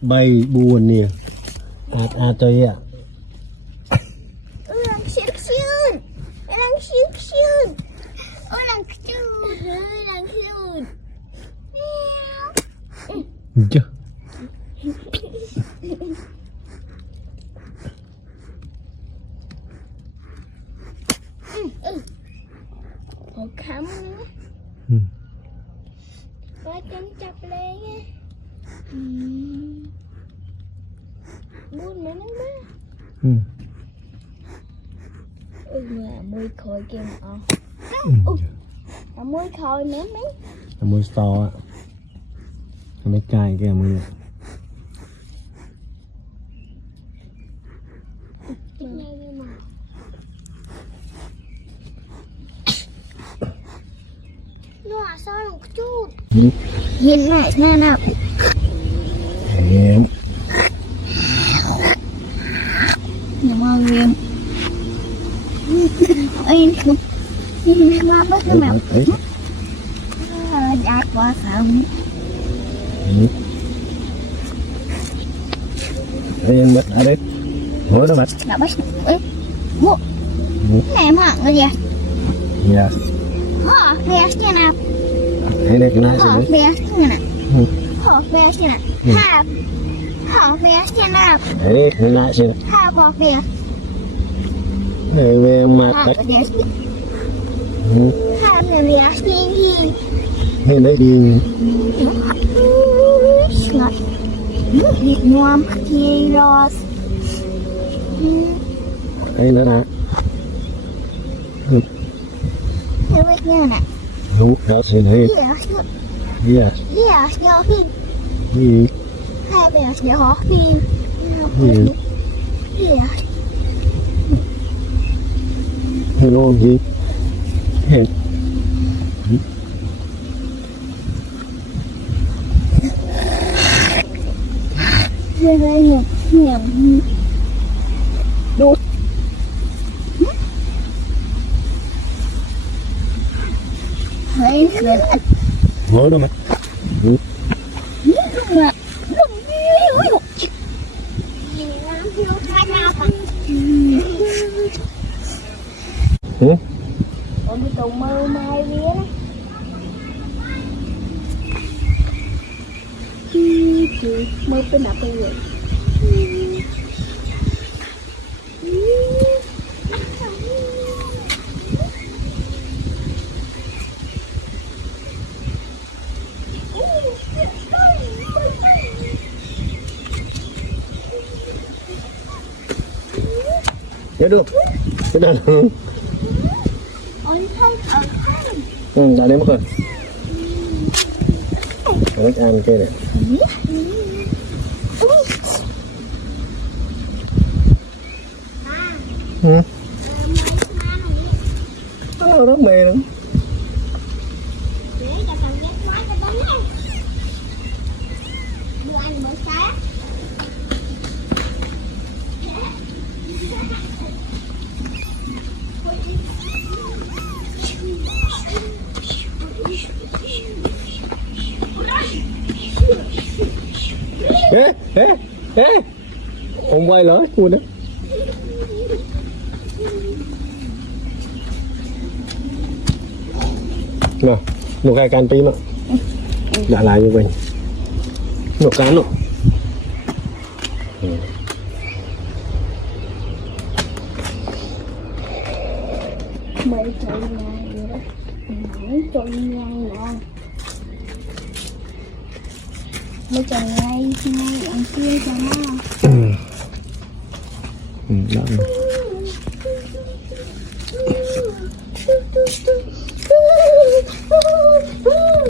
bay buồn nè chơi ạ Lang siêu siêu, lang siêu siêu, lang siêu, lang siêu. chưa Ủa khám nữa. Có chân chập lên á. Buồn nữa ba. Mà mùi khôi kia mà mùi khôi nữa mấy. mùi to á mấy cay kia mùi Nó sao một chút. Nhìn lại nè nào. em Nhưng mà em em không em mà bắt cái mèo đạt quá xong em mất ở đây mỗi đó mất đã bắt mua này mà người gì dạ họ về thế nào thế này cái này họ về thế nào họ về thế nào họ về thế nào đấy cái này xem họ về về mặt họ đấy về họ về đi thế đấy đi ngọt đi ngon thì rồi đây nữa nè thế biết như này đúng đó thì này yes nhỏ phim gì hai bé nhỏ phim hello gì hey đây nhầm đốt thấy là mỗi đó mất mà ông đi cầu mơ mai vía đó mơ bên nào bây giờ nhớ được cái này đã đến mất rồi mấy ăn kia này nó rất mê nữa ê ông quay lỡ luôn đó nè một cái can tí nữa đã lại như vậy một cán nữa mấy trời nhà vậy đó mấy trời nhà ngon mấy trời ngay ăn kia cho nó đó